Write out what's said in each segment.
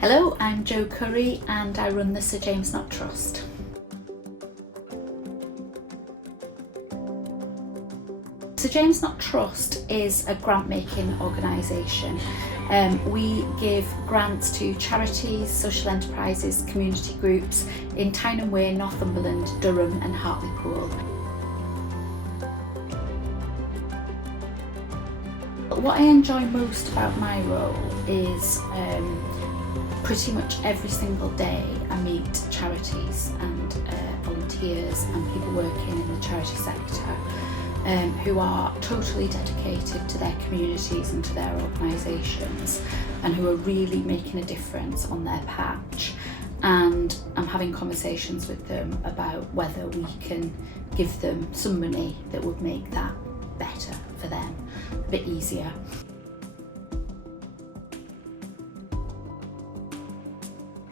Hello, I'm Jo Curry and I run the Sir James Knott Trust. Sir James Knott Trust is a grant-making organisation. We give grants to charities, social enterprises, community groups in Tyne and Wear, Northumberland, Durham and Hartlepool. What I enjoy most about my role is pretty much every single day I meet charities and volunteers and people working in the charity sector who are totally dedicated to their communities and to their organisations and who are really making a difference on their patch. And I'm having conversations with them about whether we can give them some money that would make that better for them, a bit easier.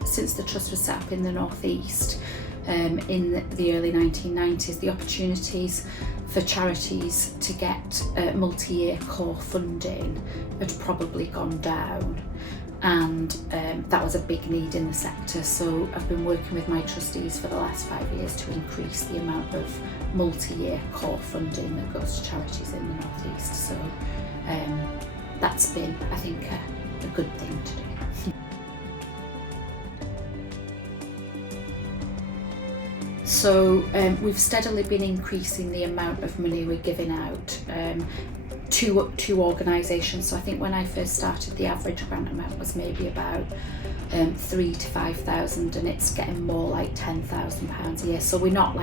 Since the Trust was set up in the North East in the early 1990s, the opportunities for charities to get multi-year core funding had probably gone down, and that was a big need in the sector. So I've been working with my trustees for the last 5 years to increase the amount of multi-year core funding that goes to charities in the North East. So that's been, I think, a good thing to do. So we've steadily been increasing the amount of money we're giving out to organisations. So I think when I first started, the average grant amount was maybe about 3,000 to 5,000, and it's getting more like £10,000 a year. So we're not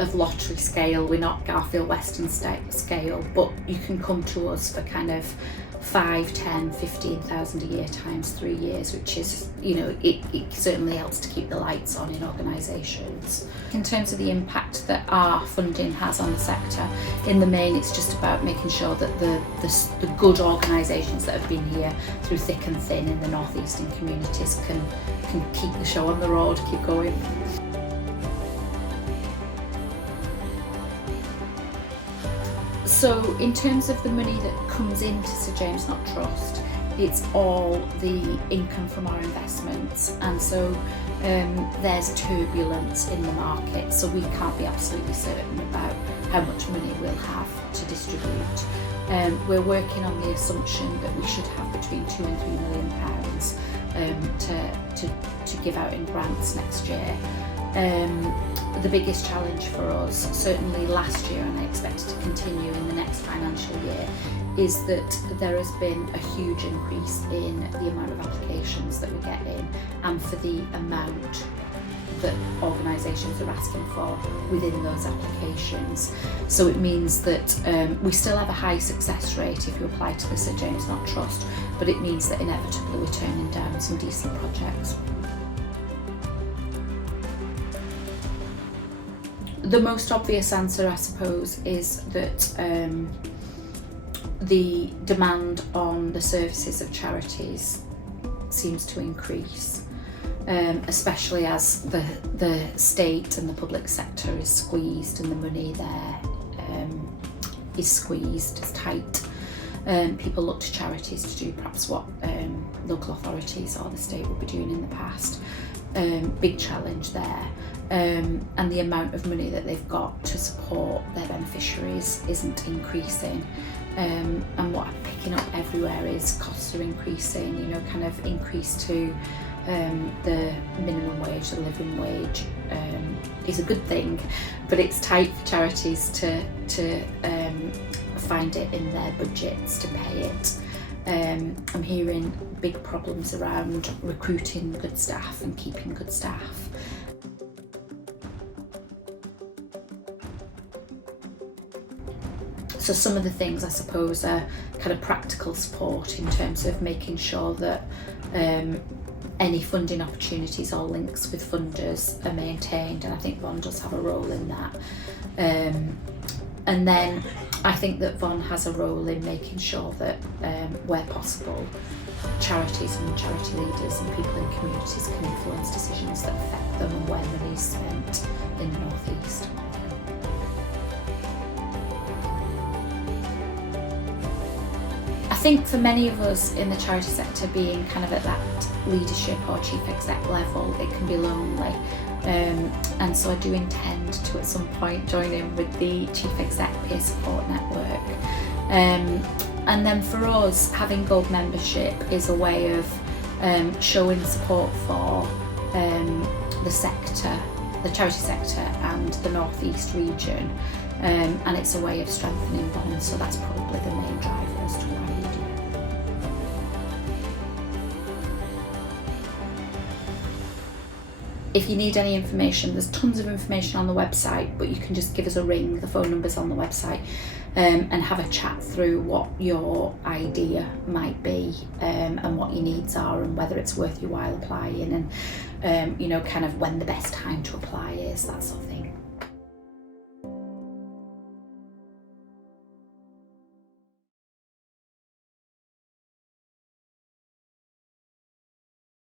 of lottery scale, we're not Garfield Weston scale, but you can come to us for kind of 5, 10, 15,000 a year times 3 years, which is, you know, it certainly helps to keep the lights on in organisations. In terms of the impact that our funding has on the sector, in the main it's just about making sure that the good organisations that have been here through thick and thin in the North Eastern communities can keep the show on the road, keep going. So in terms of the money that comes into Sir James Knott Trust, it's all the income from our investments, and so there's turbulence in the market, so we can't be absolutely certain about how much money we'll have to distribute. We're working on the assumption that we should have between £2 and £3 million to give out in grants next year. The biggest challenge for us, certainly last year, and I expect it to continue in the next financial year, is that there has been a huge increase in the amount of applications that we're getting and for the amount that organisations are asking for within those applications. So it means that we still have a high success rate if you apply to the Sir James Knott Trust, but it means that inevitably we're turning down some decent projects. The most obvious answer, I suppose, is that the demand on the services of charities seems to increase, especially as the state and the public sector is squeezed and the money there is squeezed, is tight. People look to charities to do perhaps what local authorities or the state would be doing in the past. Big challenge there. And the amount of money that they've got to support their beneficiaries isn't increasing. And what I'm picking up everywhere is costs are increasing, you know, kind of increase to the minimum wage, the living wage is a good thing, but it's tight for charities to find it in their budgets to pay it. I'm hearing big problems around recruiting good staff and keeping good staff. So some of the things, I suppose, are kind of practical support in terms of making sure that any funding opportunities or links with funders are maintained, and I think Von does have a role in that. And then I think that Von has a role in making sure that where possible, charities and charity leaders and people in communities can influence decisions that affect them and where money is spent in the North East. I think for many of us in the charity sector, being kind of at that leadership or chief exec level, it can be lonely. And so I do intend to at some point join in with the Chief Exec Peer Support Network. And then for us, having gold membership is a way of showing support for the sector, the charity sector and the North East region, and it's a way of strengthening bonds, so that's probably the main driver as to why we do it. If you need any information, there's tons of information on the website, but you can just give us a ring, the phone number's on the website, and have a chat through what your idea might be, and what your needs are, and whether it's worth your while applying, and kind of when the best time to apply is, that sort of thing.